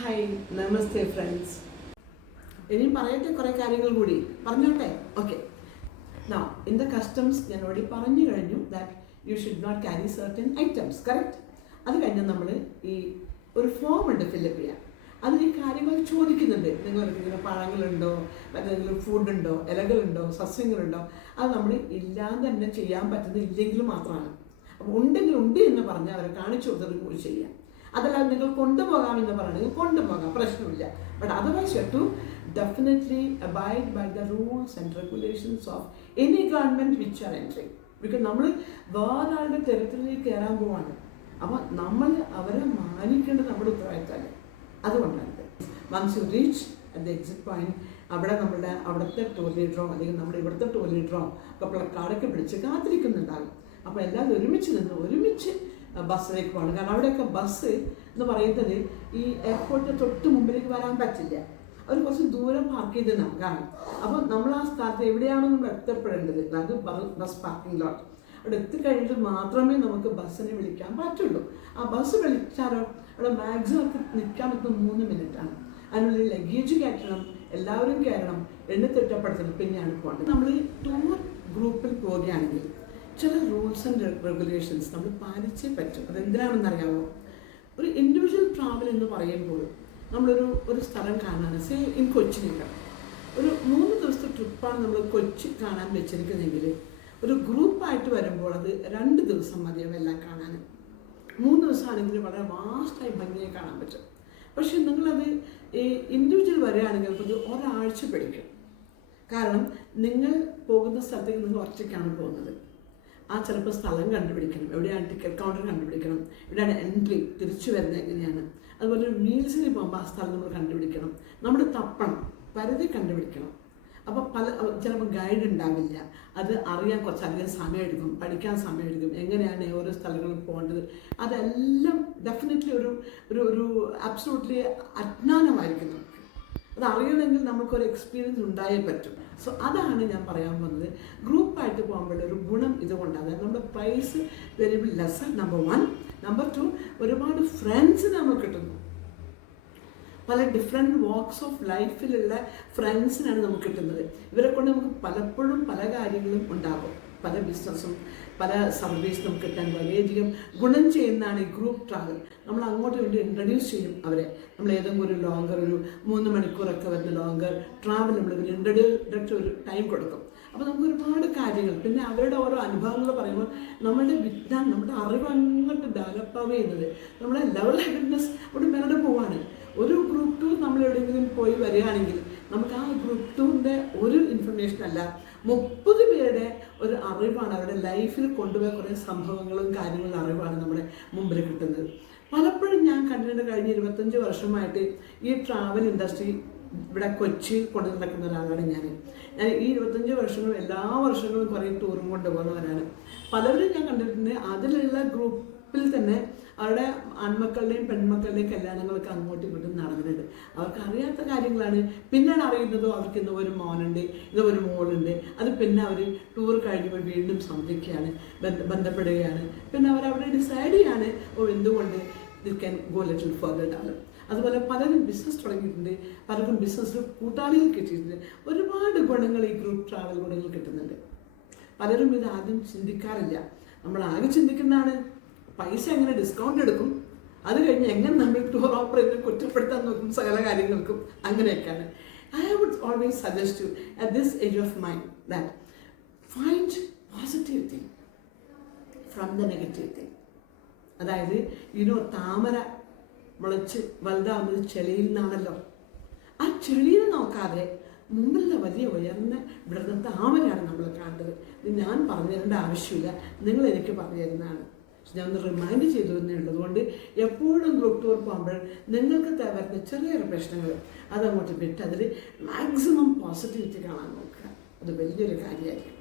Hi നമസ്തേ friends ഇനിയും പറയട്ടെ കുറേ കാര്യങ്ങൾ കൂടി. പറഞ്ഞോട്ടെ? Okay no in the customs ഞാൻ ഓൾറെഡി പറഞ്ഞു കഴിഞ്ഞു that you should not carry certain items correct അത് കഴിഞ്ഞ് നമ്മൾ ഈ ഒരു ഫോം ഉണ്ട് ഫില്ലപ്പ് ചെയ്യാൻ. അത് ഈ കാര്യങ്ങൾ ചോദിക്കുന്നുണ്ട്. നിങ്ങൾക്ക് ഇങ്ങനെ പഴങ്ങളുണ്ടോ? മറ്റെന്തെങ്കിലും ഫുഡുണ്ടോ ഇലകളുണ്ടോ? സസ്യങ്ങളുണ്ടോ? അത് നമ്മൾ ഇല്ലാതെ തന്നെ ചെയ്യാൻ പറ്റുന്ന ഇല്ലെങ്കിൽ മാത്രമാണ്. അപ്പോൾ ഉണ്ടെങ്കിൽ ഉണ്ട് എന്ന് പറഞ്ഞ് അവരെ കാണിച്ചു കൊടുത്തത് കൂടി ചെയ്യാം. അതല്ലാതെ നിങ്ങൾ കൊണ്ടുപോകാം എന്ന് പറയണമെങ്കിൽ കൊണ്ടുപോകാം പ്രശ്നമില്ല. But otherwise you to definitely abide by the rules and regulations of any government which are entering because നമ്മൾ വേറൊരാളുടെ തിരക്കിലേക്ക് കയറാൻ പോവാണ്. അപ്പോൾ നമ്മൾ അവരെ മാനിക്കേണ്ടത് നമ്മുടെ ഉത്തരവാദിത്തമല്ലേ? അതുകൊണ്ടാണ് once you reach at the exit point അവിടെ നമ്മുടെ അവിടുത്തെ ടോയ്ലറ്ററോ അല്ലെങ്കിൽ നമ്മുടെ ഇവിടുത്തെ ടോയ്ലറ്ററോ ഒക്കെ പ്ലക്കാർഡൊക്കെ പിടിച്ച് കാത്തിരിക്കുന്നുണ്ടാകും. അപ്പോൾ എല്ലാവരും ഒരുമിച്ച് നിന്ന് ഒരുമിച്ച് ബസ്സിലേക്ക് പോകണം. കാരണം അവിടെയൊക്കെ ബസ് എന്ന് പറയുന്നത് ഈ എയർപോർട്ടിന് തൊട്ട് മുമ്പിലേക്ക് വരാൻ പറ്റില്ല. അവർ കുറച്ച് ദൂരം പാർക്ക് ചെയ്ത് കാരണം അപ്പോൾ നമ്മൾ ആ സ്ഥലത്ത് എവിടെയാണോ നമ്മൾ എത്തപ്പെടേണ്ടത്. അത് ബസ് പാർക്കിംഗ് ലോട്ട് അവിടെ എത്തിക്കഴിഞ്ഞിട്ട് മാത്രമേ നമുക്ക് ബസ്സിനെ വിളിക്കാൻ പറ്റുള്ളൂ. ആ ബസ് വിളിച്ചാലോ അവിടെ മാക്സിമം നിൽക്കാൻ പറ്റുന്ന മൂന്ന് മിനിറ്റാണ് അതിനുള്ളിൽ ലഗേജ് കയറ്റണം എല്ലാവരും കയറണം എണ്ണത്തിട്ടപ്പെടുത്തണം പിന്നെയാണ് പോകേണ്ടത്. നമ്മൾ ടൂർ ഗ്രൂപ്പിൽ പോവുകയാണെങ്കിൽ ചില റൂൾസ് ആൻഡ് റെഗുലേഷൻസ് നമ്മൾ പാലിച്ചേ പറ്റും. അതെന്തിനാണെന്ന് അറിയാമോ ഒരു ഇൻഡിവിജ്വൽ ട്രാവൽ എന്ന് പറയുമ്പോൾ നമ്മളൊരു ഒരു സ്ഥലം കാണാൻ സേ ഇൻ കൊച്ചിനേക്ക ഒരു മൂന്ന് ദിവസത്തെ ട്രിപ്പാണ് നമ്മൾ കൊച്ചി കാണാൻ വെച്ചിരിക്കുന്നതെങ്കിൽ ഒരു ഗ്രൂപ്പായിട്ട് വരുമ്പോൾ അത് രണ്ട് ദിവസം മതിയാവും എല്ലാം കാണാൻ. മൂന്ന് ദിവസമാണെങ്കിൽ വളരെ വാസ്റ്റായി ഭംഗിയായി കാണാൻ പറ്റും. പക്ഷെ നിങ്ങളത് ഈ ഇൻഡിവിജ്വൽ വരികയാണെങ്കിൽ അത് ഒരാഴ്ച പിടിക്കും. കാരണം നിങ്ങൾ പോകുന്ന സ്ഥലത്തേക്ക് നിങ്ങൾ ഒറ്റയ്ക്കാണ് പോകുന്നത്. ആ ചിലപ്പോൾ സ്ഥലം കണ്ടുപിടിക്കണം. എവിടെയാണ് ടിക്കറ്റ് കൗണ്ടർ കണ്ടുപിടിക്കണം. എവിടെയാണ് എൻട്രി തിരിച്ചു വരുന്നത് എങ്ങനെയാണ്? അതുപോലെ മീൽസിന് പോകുമ്പോൾ ആ സ്ഥലം നമ്മൾ കണ്ടുപിടിക്കണം. നമ്മൾ തപ്പണം പരിധി കണ്ടുപിടിക്കണം. അപ്പോൾ പല ചിലപ്പോൾ ഗൈഡ് ഉണ്ടാവില്ല. അത് അറിയാൻ കുറച്ചധികം സമയമെടുക്കും പഠിക്കാൻ സമയമെടുക്കും. എങ്ങനെയാണ് ഓരോ സ്ഥലങ്ങളിൽ പോകേണ്ടത്? അതെല്ലാം ഡെഫിനറ്റ്ലി ഒരു ഒരു ഒരു അബ്സോട്ട്ലി അജ്ഞാനമായിരിക്കും നമുക്ക്. അത് അറിയണമെങ്കിൽ നമുക്കൊരു എക്സ്പീരിയൻസ് ഉണ്ടായേ പറ്റും. സോ അതാണ് ഞാൻ പറയാൻ പോകുന്നത് ഗ്രൂപ്പായിട്ട് പോകുമ്പോഴുള്ള ഒരു ഗുണം ഇതുകൊണ്ടാണ്. നമ്മുടെ price very lesser number one number two ഒരുപാട് ഫ്രണ്ട്സ് നമുക്ക് കിട്ടുന്നു. പല ഡിഫറെന്റ് വാക്സ് ഓഫ് ലൈഫിലുള്ള ഫ്രണ്ട്സിനാണ് നമുക്ക് കിട്ടുന്നത്. ഇവരെ കൊണ്ട് നമുക്ക് പലപ്പോഴും പല കാര്യങ്ങളും ഉണ്ടാകും. പല ബിസിനസ്സും പല സർവീസ് നമുക്ക് കിട്ടാൻ വളരെയധികം ഗുണം ചെയ്യുന്നതാണ് ഈ ഗ്രൂപ്പ് ട്രാവൽ നമ്മൾ അങ്ങോട്ട് വേണ്ടി ഇൻട്രൊഡ്യൂസ് ചെയ്യും അവരെ. നമ്മൾ ഏതെങ്കിലും ഒരു ലോങ്കർ ഒരു മൂന്ന് മണിക്കൂറൊക്കെ വരുന്ന ലോങ്കർ ട്രാവൽ നമ്മൾ ഇവർ ഇൻട്രൊഡ്യൂസ് ഒരു ടൈം കൊടുക്കും. അപ്പോൾ നമുക്ക് ഒരുപാട് കാര്യങ്ങൾ. പിന്നെ അവരുടെ ഓരോ അനുഭവങ്ങൾ പറയുമ്പോൾ നമ്മുടെ വിദ്യ നമ്മുടെ അറിവ് അങ്ങോട്ട് ഡെവലപ്പ് ചെയ്യുന്നത്. നമ്മുടെ ലെവൽ ഹെഡ്നെസ് അവിടെ മേലോട്ട് പോവാണ് ഒരു ഗ്രൂപ്പ് ടൂർ നമ്മൾ എവിടെയെങ്കിലും പോയി വരികയാണെങ്കിൽ നമുക്ക് ആ ഗ്രൂപ്പ് ടൂറിന്റെ ഒരു ഇൻഫർമേഷൻ അല്ല മുപ്പത് പേരുടെ ഒരു അറിവാണ് അവരുടെ ലൈഫിൽ കൊണ്ടുപോയ കുറേ സംഭവങ്ങളും കാര്യങ്ങളും അറിവാണ് നമ്മുടെ മുമ്പിൽ കിട്ടുന്നത്. പലപ്പോഴും ഞാൻ കണ്ടിട്ടുണ്ട് കഴിഞ്ഞ ഇരുപത്തഞ്ച് വർഷമായിട്ട് ഈ ട്രാവൽ ഇൻഡസ്ട്രി ഇവിടെ കൊച്ചി കൊണ്ടു നടക്കുന്ന ഒരാളാണ് ഞാൻ. ഞാൻ ഈ ഇരുപത്തഞ്ച് വർഷങ്ങളും എല്ലാ വർഷങ്ങളും കുറേ ടൂറും കൊണ്ടുപോകുന്നവരാണ് പലരും ഞാൻ കണ്ടിട്ടുണ്ട് അതിലുള്ള ഗ്രൂപ്പിൽ തന്നെ അവരുടെ ആൺമക്കളുടെയും പെൺമക്കളുടെയും കല്യാണങ്ങളൊക്കെ അങ്ങോട്ടും ഇങ്ങോട്ടും നടന്നിട്ടുണ്ട് അവർക്ക് അറിയാത്ത കാര്യങ്ങളാണ്. പിന്നീട് അറിയുന്നതോ അവർക്ക് ഇന്ന് ഒരു മോനുണ്ട് ഇത് ഒരു മോളുണ്ട്. അത് പിന്നെ അവർ ടൂർ കഴിഞ്ഞപ്പോൾ വീണ്ടും സന്ധിക്കുകയാണ് ബന്ധപ്പെടുകയാണ്. പിന്നെ അവർ ഡിസൈഡ് ചെയ്യാണ് ഓ എന്തുകൊണ്ട് you can go little further develop അതുപോലെ പലരും ബിസിനസ് തുടങ്ങിയിട്ടുണ്ട്. പലർക്കും ബിസിനസ്സിൽ കൂട്ടാളികൾ കിട്ടിയിട്ടുണ്ട്. ഒരുപാട് ഗുണങ്ങൾ ഈ ഗ്രൂപ്പ് ട്രാവൽ ഗുണങ്ങൾ കിട്ടുന്നുണ്ട്. പലരും ഇത് ആദ്യം ചിന്തിക്കാറില്ല. നമ്മൾ ആകെ ചിന്തിക്കുന്നതാണ് പൈസ എങ്ങനെ ഡിസ്കൗണ്ട് എടുക്കും? അത് കഴിഞ്ഞ് എങ്ങനെ നമ്മൾ ടൂർ ഓപ്പറേറ്ററെ കുറ്റപ്പെടുത്താൻ നോക്കും? സകല കാര്യങ്ങൾക്കും അങ്ങനെയൊക്കെയാണ്. I would always suggest you at this age of mind that find positive thing from the negative thing അതായത് ഇനോ താമര മുളച്ച് വലുതാവുന്നത് ചെളിയിൽ നിന്നാണല്ലോ. ആ ചെളിയിൽ നോക്കാതെ മുമ്പിലുള്ള വലിയ ഉയർന്ന ഇവിടുത്തെ താമരയാണ് നമ്മൾ കാണേണ്ടത് ഇത് ഞാൻ പറഞ്ഞു തരേണ്ട ആവശ്യമില്ല. നിങ്ങൾ എനിക്ക് പറഞ്ഞു തരുന്നതാണ് ഞാൻ ഒന്ന് റിമൈൻഡ് ചെയ്തു എന്നേ ഉള്ളതുകൊണ്ട് എപ്പോഴും ഗ്രൂപ്പ് ടൂർ പോകുമ്പോൾ നിങ്ങൾക്ക് തകർന്ന ചെറിയൊരു പ്രശ്നങ്ങൾ അതങ്ങോട്ട് വിട്ട് അതിൽ മാക്സിമം പോസിറ്റിവിറ്റി കാണാൻ നോക്കുക. അത് വലിയൊരു കാര്യമായിരിക്കും.